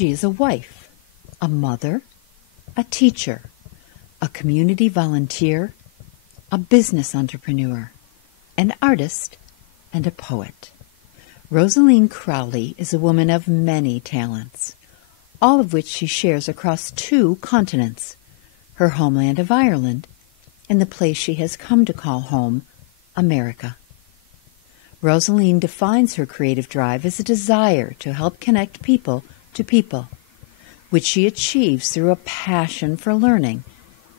She is a wife, a mother, a teacher, a community volunteer, a business entrepreneur, an artist, and a poet. Rosaleen Crowley is a woman of many talents, all of which she shares across 2 continents, her homeland of Ireland and the place she has come to call home, America. Rosaleen defines her creative drive as a desire to help connect people to people, which she achieves through a passion for learning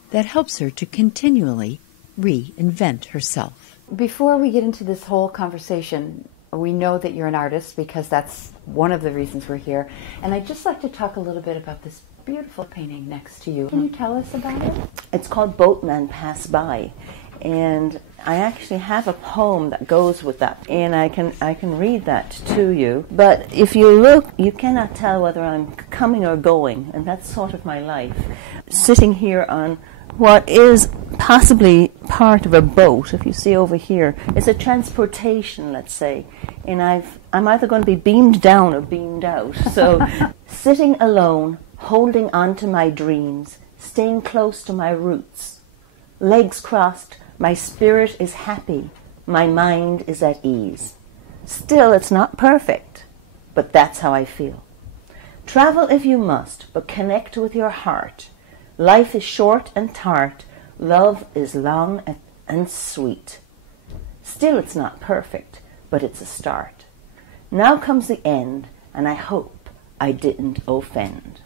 that helps her to continually reinvent herself. Before we get into this whole conversation, we know that you're an artist because that's one of the reasons we're here. And I'd just like to talk a little bit about this beautiful painting next to you. Can you tell us about it? It's called Boatman Pass By. And I actually have a poem that goes with that. And I can read that to you. But if you look, you cannot tell whether I'm coming or going. And that's sort of my life. Sitting here on what is possibly part of a boat, if you see over here, it's a transportation, let's say, and I'm either going to be beamed down or beamed out. So sitting alone, holding on to my dreams, staying close to my roots, legs crossed, my spirit is happy, my mind is at ease. Still, it's not perfect, but that's how I feel. Travel if you must, but connect with your heart. Life is short and tart, love is long and sweet. Still it's not perfect, but it's a start. Now comes the end, and I hope I didn't offend.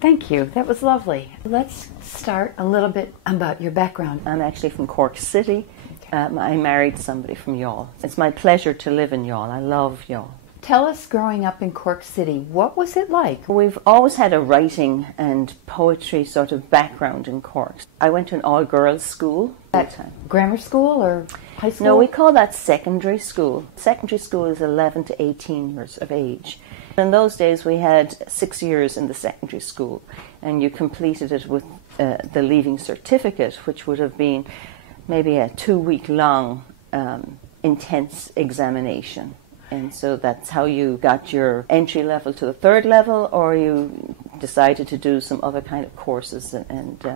Thank you. That was lovely. Let's start a little bit about your background. I'm actually from Cork City. I married somebody from Youghal. It's my pleasure to live in Youghal. I love Youghal. Tell us, growing up in Cork City, what was it like? We've always had a writing and poetry sort of background in Cork. I went to an all-girls school. At grammar school or high school? No, we call that secondary school. Secondary school is 11 to 18 years of age. In those days, we had 6 years in the secondary school, and you completed it with the leaving certificate, which would have been maybe a 2-week-long intense examination. And so that's how you got your entry level to the 3rd level, or you decided to do some other kind of courses and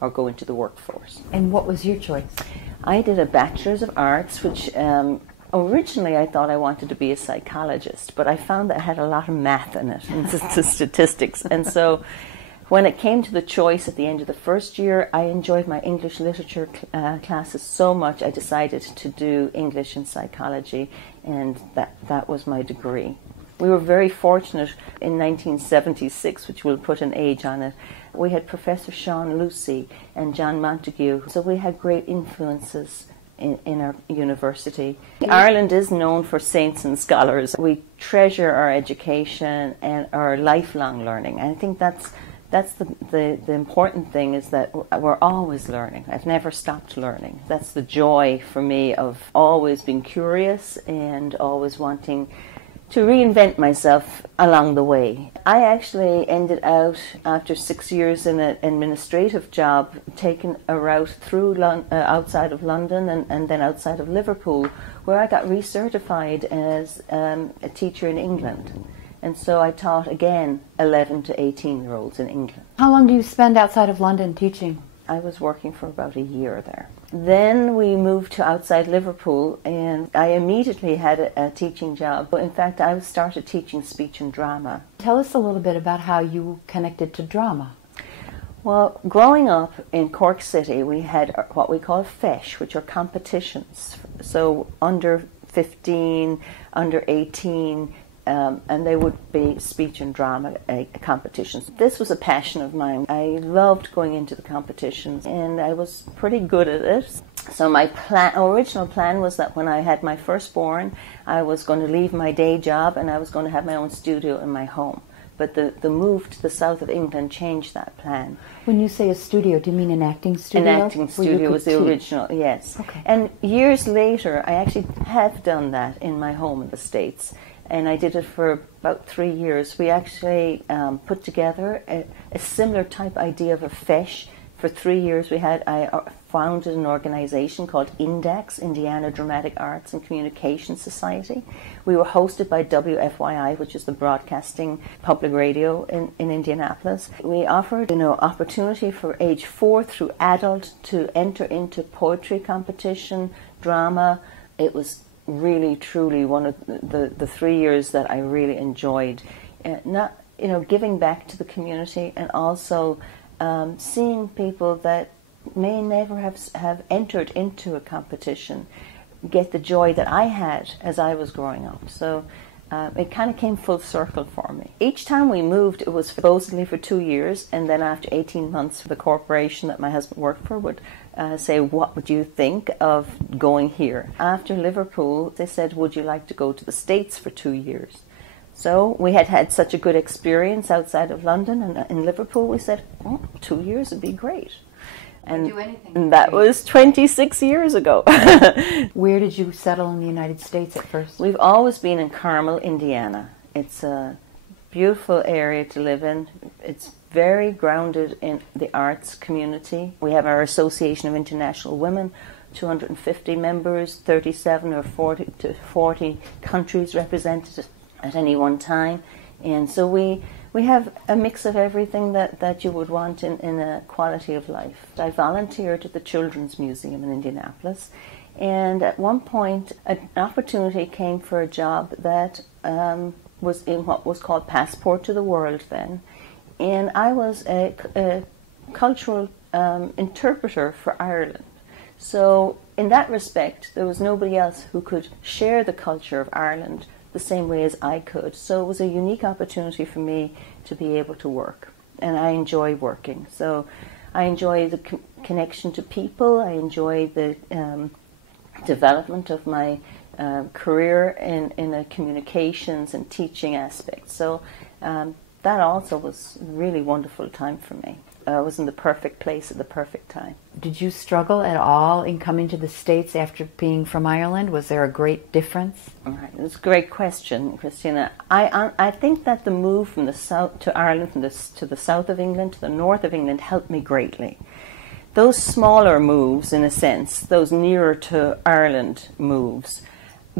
or go into the workforce. And what was your choice? I did a Bachelor's of Arts, which originally I thought I wanted to be a psychologist, but I found that it had a lot of math in it and statistics. And so when it came to the choice at the end of the first year, I enjoyed my English literature classes so much I decided to do English and psychology, and that was my degree. We were very fortunate in 1976, which we'll put an age on it. We had Professor Sean Lucy and John Montague, so we had great influences in our university. Ireland is known for saints and scholars. We treasure our education and our lifelong learning. And I think that's the important thing, is that we're always learning. I've never stopped learning. That's the joy for me of always being curious and always wanting to reinvent myself along the way. I actually ended out, after 6 years in an administrative job, taking a route through outside of London and then outside of Liverpool, where I got recertified as a teacher in England. And so I taught, again, 11 to 18-year-olds in England. How long do you spend outside of London teaching? I was working for about a year there. Then we moved to outside Liverpool, and I immediately had a teaching job. In fact, I started teaching speech and drama. Tell us a little bit about how you connected to drama. Well, growing up in Cork City, we had what we call fesh, which are competitions. So under 15, under 18, and they would be speech and drama competitions. This was a passion of mine. I loved going into the competitions, and I was pretty good at it. So my original plan was that when I had my firstborn, I was going to leave my day job and I was going to have my own studio in my home. But the move to the south of England changed that plan. When you say a studio, do you mean an acting studio? An acting studio was the original, yes. Okay. And years later, I actually have done that in my home in the States. And I did it for about 3 years. We actually put together a similar type idea of a fesh For 3 years I founded an organization called INDEX, Indiana Dramatic Arts and Communication Society. We were hosted by WFYI, which is the broadcasting public radio in Indianapolis. We offered, opportunity for age 4 through adult to enter into poetry competition, drama. It was really, truly one of the 3 years that I really enjoyed. Giving back to the community, and also seeing people that may never have entered into a competition get the joy that I had as I was growing up. So it kind of came full circle for me. Each time we moved, it was supposedly for 2 years, and then after 18 months, the corporation that my husband worked for would say, what would you think of going here? After Liverpool, they said, would you like to go to the States for 2 years? So we had such a good experience outside of London, and in Liverpool we said, 2 years would be great. And that was 26 years ago. Where did you settle in the United States at first? We've always been in Carmel, Indiana. It's a beautiful area to live in. It's very grounded in the arts community. We have our Association of International Women, 250 members, 37 or 40 countries represented at any one time. And so we have a mix of everything that you would want in a quality of life. I volunteered at the Children's Museum in Indianapolis, and at one point an opportunity came for a job that was in what was called Passport to the World then, and I was a cultural interpreter for Ireland. So in that respect, there was nobody else who could share the culture of Ireland the same way as I could. So it was a unique opportunity for me to be able to work, and I enjoy working. So I enjoy the connection to people. I enjoy the development of my career in a communications and teaching aspect. So that also was a really wonderful time for me. I was in the perfect place at the perfect time. Did you struggle at all in coming to the States after being from Ireland? Was there a great difference? All right. It's a great question, Christina. I think that the move from the south to Ireland, to the south of England, to the north of England, helped me greatly. Those smaller moves, in a sense, those nearer to Ireland moves,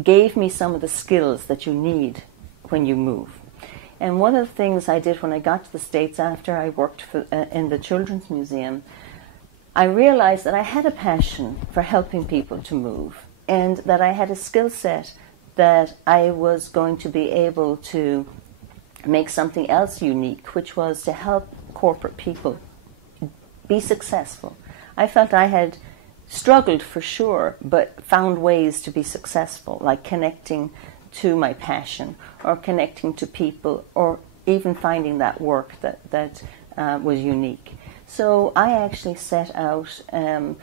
gave me some of the skills that you need when you move. And one of the things I did when I got to the States after I worked in the Children's Museum, I realized that I had a passion for helping people to move, and that I had a skill set that I was going to be able to make something else unique, which was to help corporate people be successful. I felt I had struggled for sure, but found ways to be successful, like connecting to my passion, or connecting to people, or even finding that work that was unique. So I actually set out and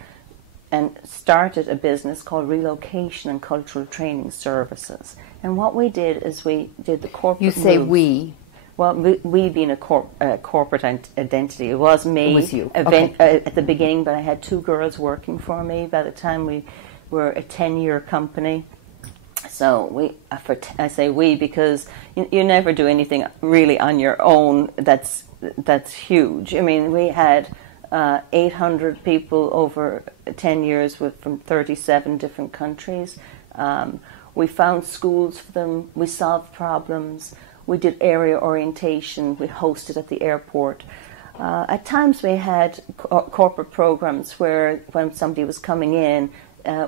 started a business called Relocation and Cultural Training Services. And what we did is we did the corporate You say moves. we. Well, we being a corporate identity. It was me. It was you. At the beginning, but I had 2 girls working for me. By the time we were a 10-year company. So I say we because you never do anything really on your own that's huge. I mean, we had 800 people over 10 years from 37 different countries. We found schools for them. We solved problems. We did area orientation. We hosted at the airport. At times we had corporate programs where when somebody was coming in,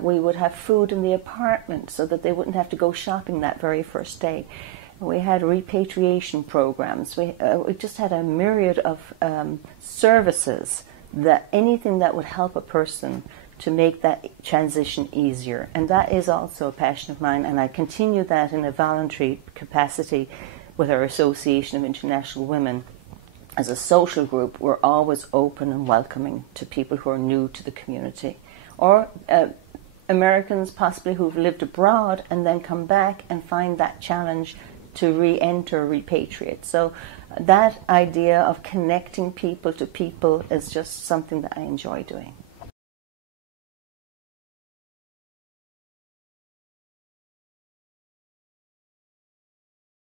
we would have food in the apartment so that they wouldn't have to go shopping that very first day. We had repatriation programs. We just had a myriad of services, that anything that would help a person to make that transition easier. And that is also a passion of mine, and I continue that in a voluntary capacity with our Association of International Women. As a social group, we're always open and welcoming to people who are new to the community, or Americans possibly who've lived abroad and then come back and find that challenge to re-enter, repatriate. So that idea of connecting people to people is just something that I enjoy doing.